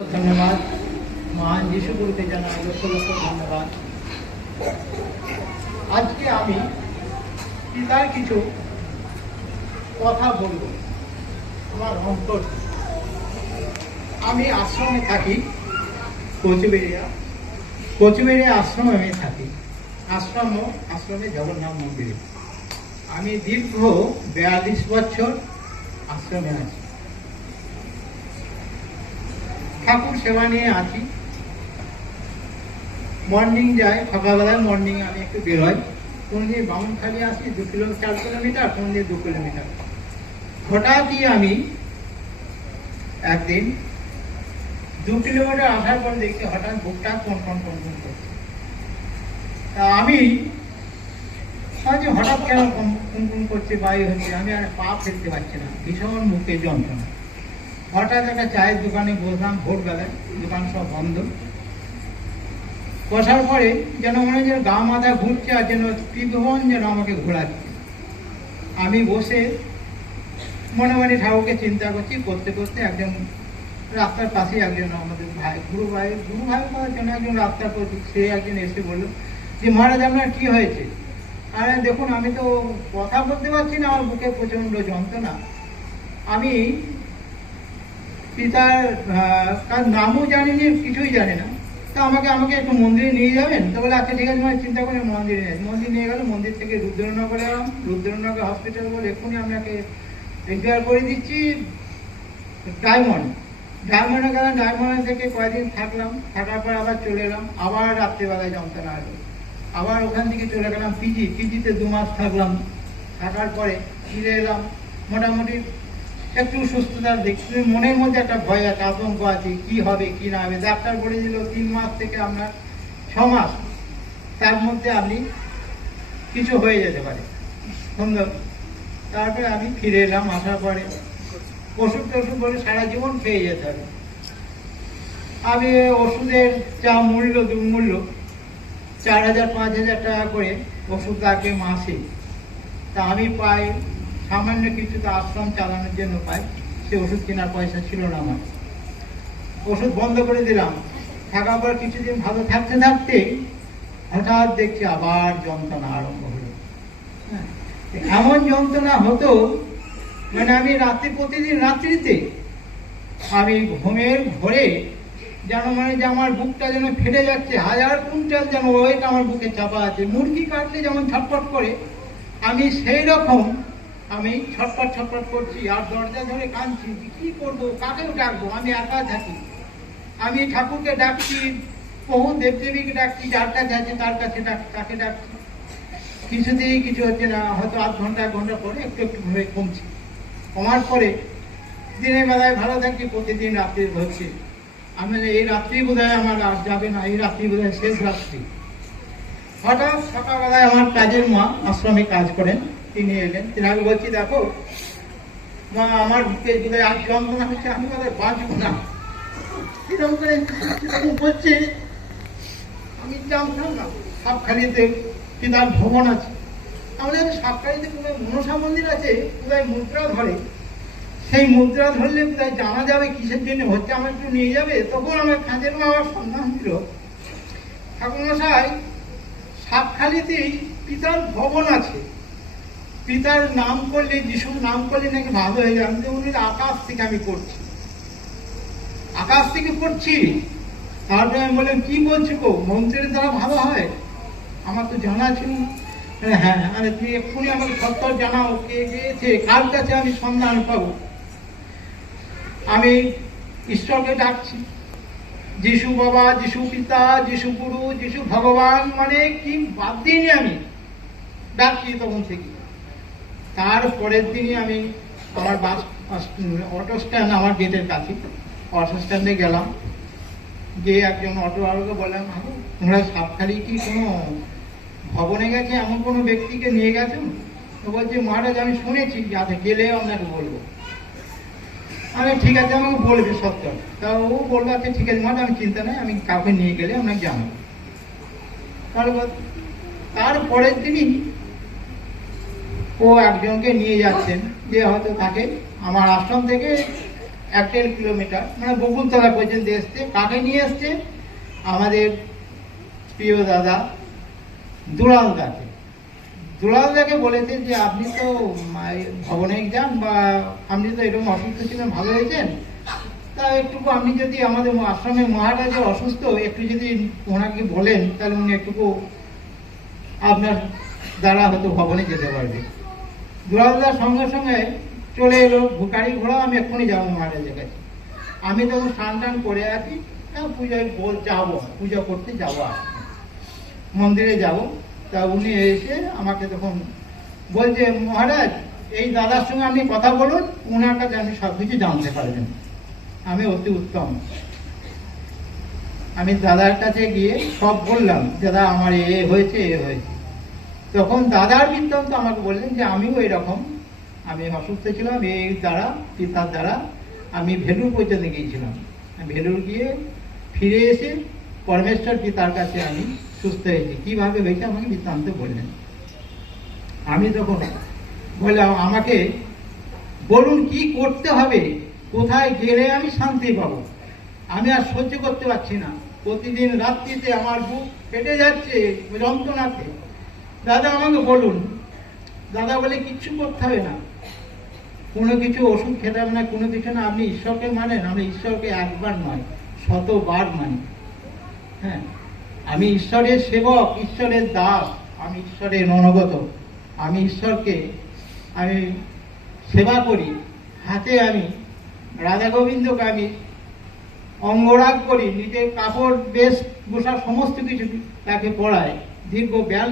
धन्यवाद महान যিশু গুরুকে জানাই লক্ষ লক্ষ ধন্যবাদ। আজকে আমি পিতার কিছু কথা বলবো আমার অন্তর। আমি আশ্রমে থাকি, কোচবিহারে আশ্রমে আমি থাকি। আশ্রমে জগন্নাথ মন্দিরে আমি দীর্ঘ 42 বছর আশ্রমে আছি, ঠাকুর সেবা নিয়ে আছি। মর্নিং যাই, সকালবেলায় মর্নিং আমি একটু বেরোই। কোনদিন বামুনখালি আসি 4 কিলোমিটার, কোনদিন 2 কিলোমিটার। হঠাৎই আমি একদিন 2 কিলোমিটার আসার পর দেখছি হঠাৎ বুকটা কনকন করছে। তা আমি হঠাৎ কেন কনকন করছে, বায়ু হচ্ছে, আমি আর পা ফেলতে পারছি না, ভীষণ মুখে যন্ত্রণা। হঠাৎ একটা চায়ের দোকানে বসলাম, ভোরবেলায়, দোকান সব বন্ধ। বসার পরে যেন মনে হয় গা মাথা ঘুরছে, আর যেন ত্রিভুবন যেন আমাকে ঘোরাচ্ছে। আমি বসে মনে মনে ঠাকুরকে চিন্তা করতে করতে একজন রাস্তার পাশে একজন আমাদের ভাই, গুরু ভাই করার জন্য একজন রাস্তার প্রতি, সে একজন এসে বললো যে মহারাজ আপনার কি হয়েছে? আরে দেখুন, আমি তো কথা বলতে পারছি না, আমার বুকে প্রচন্ড যন্ত্রণা। আমি পিতার নামও জানিনি, কিছুই জানি না। তা আমাকে একটু মন্দিরে নিয়ে যাবেন? তো বলে আচ্ছা ঠিক আছে, মানে চিন্তা করে মন্দির নিয়ে গেল। মন্দির থেকে রুদ্রনগরে এলাম, রুদ্রনগর হসপিটাল বলে এক্ষুনি আপনাকে রিপেয়ার করে দিচ্ছি ডায়মন্ডে গেলাম। ডায়মন্ড থেকে কয়েকদিন থাকলাম, থাকার পর আবার চলে এলাম। আবার রাত্রিবেলায় যন্ত্রণা আসলো, আবার ওখান থেকে চলে গেলাম পিজিতে 2 মাস থাকলাম। থাকার পরে ফিরে এলাম, মোটামুটি একটু সুস্থতা দেখছি। মনের মধ্যে একটা ভয় আছে, আতঙ্ক আছে, কি হবে কি না হবে। ডাক্তার বলে দিল 3 মাস থেকে আপনার 6 মাস, তার মধ্যে আপনি কিছু হয়ে যেতে পারে। সুন্দর। তারপরে আমি ফিরে এলাম। আসার পরে ওষুধ বলে সারা জীবন খেয়ে যেতে হবে। আমি ওষুধের যা দুর্মূল্য 4000-5000 টাকা করে ওষুধ লাগে মাসে। তা আমি পাই সামান্য কিছু, তো আশ্রম চালানোর জন্য পাই। সে ওষুধ কেনার পয়সা ছিল না আমার। ওষুধ বন্ধ করে দিলাম। থাকার পর কিছুদিন ভালো থাকতে হঠাৎ দেখছি আবার যন্ত্রণা আরম্ভ হলো। এমন যন্ত্রণা হতো, মানে আমি প্রতিদিন রাত্রিতে আমি ঘুমের ঘরে যেন মনে যে আমার বুকটা যেন ফেটে যাচ্ছে, 1000 কুইন্টাল যেন ওয়েট আমার বুকে চাপা আছে। মুরগি কাটলে যেমন ছটফট করে, আমি সেই রকম আমি ছটফট করছি। আর দরজা ধরে কাঁদছি, কি করবো, কাকেও ডাকবো? আমি একা থাকি। আমি ঠাকুরকে ডাকছি, বহু দেবদেবীকে ডাকছি, যার কাছে আছে তার কাছে তাকে ডাকছি। কিছুতেই কিছু হচ্ছে না। হয়তো 1 ঘন্টা 1 ঘন্টা পরে একটু ভাবে কমার পরে দিনের বেলায় ভালো থাকি, প্রতিদিন রাত্রি হচ্ছে। আমি এই রাত্রি বোধহয় আমার আর যাবে না, এই রাত্রি বোধহয় শেষ রাত্রি। হঠাৎ সকালবেলায় আমার কাজের মা, আশ্রমে কাজ করেন, তিনি এলেন। তিনি আমি বলছি দেখো মা, আমার বুকে বোধহয় আর যন্ত্রণা হচ্ছে, আমি বোধহয় বাঁচবো না। এরকম করে বলছে। আমি জানতাম না সাপখালিতে পিতার ভবন আছে। আমাদের সাপখালিতে কোথায় মনসা মন্দির আছে, কোথায় মুদ্রা ধরে, সেই মুদ্রা ধরলে কোথায় জানা যাবে কিসের জন্য হচ্ছে, আমার একটু নিয়ে যাবে। তখন আমার কাজের মা আমার সন্ধান দিল, ঠাকুরমশাই সাপখালিতেই পিতার ভবন আছে, পিতার নাম করলে, যিশুর নাম করলে নাকি ভালো হয়ে যায়। আমি তো উনি আকাশ থেকে আমি করছি। তারপরে আমি বললাম কি বলছি গো, মন্ত্রের দ্বারা ভালো হয়? আমার তো জানা ছিল না। হ্যাঁ, আরে তুই এক্ষুনি আমাকে সত্তর জানাও, কে গিয়েছে, কার কাছে আমি সন্ধান পাবো। আমি ঈশ্বরকে ডাকছি, যিশু বাবা, যিশু পিতা, যিশু গুরু, যিশু ভগবান, মানে কি বাদ দিইনি আমি, ডাকছি তখন থেকে। তারপরের দিনই আমি আমার অটো স্ট্যান্ড, আমার গেটের কাছে অটো স্ট্যান্ডে গেলাম, গিয়ে একজন অটোওয়ালাকে বললাম, তোমরা সাপখালি কি কোনো ভবনে গেছে, এমন কোনো ব্যক্তিকে নিয়ে গেছেন? তো বলছে মহারাজ আমি শুনেছি, যাতে গেলে আপনাকে বলবো। আরে ঠিক আছে, আমাকে বলবে সত্য। তা ও বললো আচ্ছা ঠিক আছে মহারাজ, আমি চিন্তা নেই, আমি কাউকে নিয়ে গেলে আপনাকে জানাবো। তারপরের দিনই ও একজনকে নিয়ে যাচ্ছেন, যে হয়তো তাকে আমার আশ্রম থেকে 1.5 কিলোমিটার, মানে বকুলতলা পর্যন্ত এসছে। কাকে নিয়ে এসছে? আমাদের প্রিয় দাদা দুলাল দাকে। দুলাল দাকে বলেছে যে আপনি তো ভবনে যান, বা আপনি তো এরকম অসুস্থ ছিলেন, ভালো হয়েছেন, তা একটুকু আপনি যদি আমাদের আশ্রমে মহারাজের অসুস্থ, একটু যদি ওনাকে বলেন তাহলে উনি একটুকু আপনার দ্বারা হয়তো ভবনে যেতে পারবে। দুলালদার সঙ্গে সঙ্গে চলে এলো, গাড়ি ঘোড়া, আমি এক্ষুনি যাবো মহারাজের কাছে। আমি তখন স্নান টান করে আছি, পূজায় যাবো, পূজা করতে যাবো, মন্দিরে যাব। তা উনি এসে আমাকে তখন বলছে, মহারাজ এই দাদার সঙ্গে আপনি কথা বলুন, ওনার কাছে আপনি সব কিছু জানতে পারবেন। আমি অতি উত্তম, আমি দাদার কাছে গিয়ে সব বললাম, দাদা আমার এ হয়েছে, এ হয়েছে। তখন দাদার বৃত্তান্ত আমাকে বললেন যে আমিও এরকম, আমি অসুস্থ ছিলাম, এই দ্বারা পিতার দ্বারা আমি ভেলুর পর্যন্ত গিয়েছিলাম। ভেলুর গিয়ে ফিরে এসে পরমেশ্বর পিতার কাছে আমি সুস্থ হয়েছি। কিভাবে হয়েছে আমাকে বৃত্তান্ত বললেন। আমি তখন বললাম, আমাকে বলুন কি করতে হবে, কোথায় গেলে আমি শান্তি পাবো, আমি আর সহ্য করতে পারছি না, প্রতিদিন রাত্রিতে আমার বুক কেটে যাচ্ছে যন্ত্রণাতে, দাদা আমাকে বলুন। দাদা বলে কিচ্ছু করতে হবে না, কোনো কিছু ওষুধ খেতে হবে না, কোনো কিছু না, আপনি ঈশ্বরকে মানেন? আমি ঈশ্বরকে একবার নয় 100বার মানি। হ্যাঁ, আমি ঈশ্বরের সেবক, ঈশ্বরের দাস, আমি ঈশ্বরের অনুগত, আমি ঈশ্বরকে আমি সেবা করি। হাতে আমি রাধা গোবিন্দকে আমি অঙ্গরাগ করি, নিজের কাপড় বেশ পোশাক সমস্ত কিছু তাকে পড়ায়। দীর্ঘ 42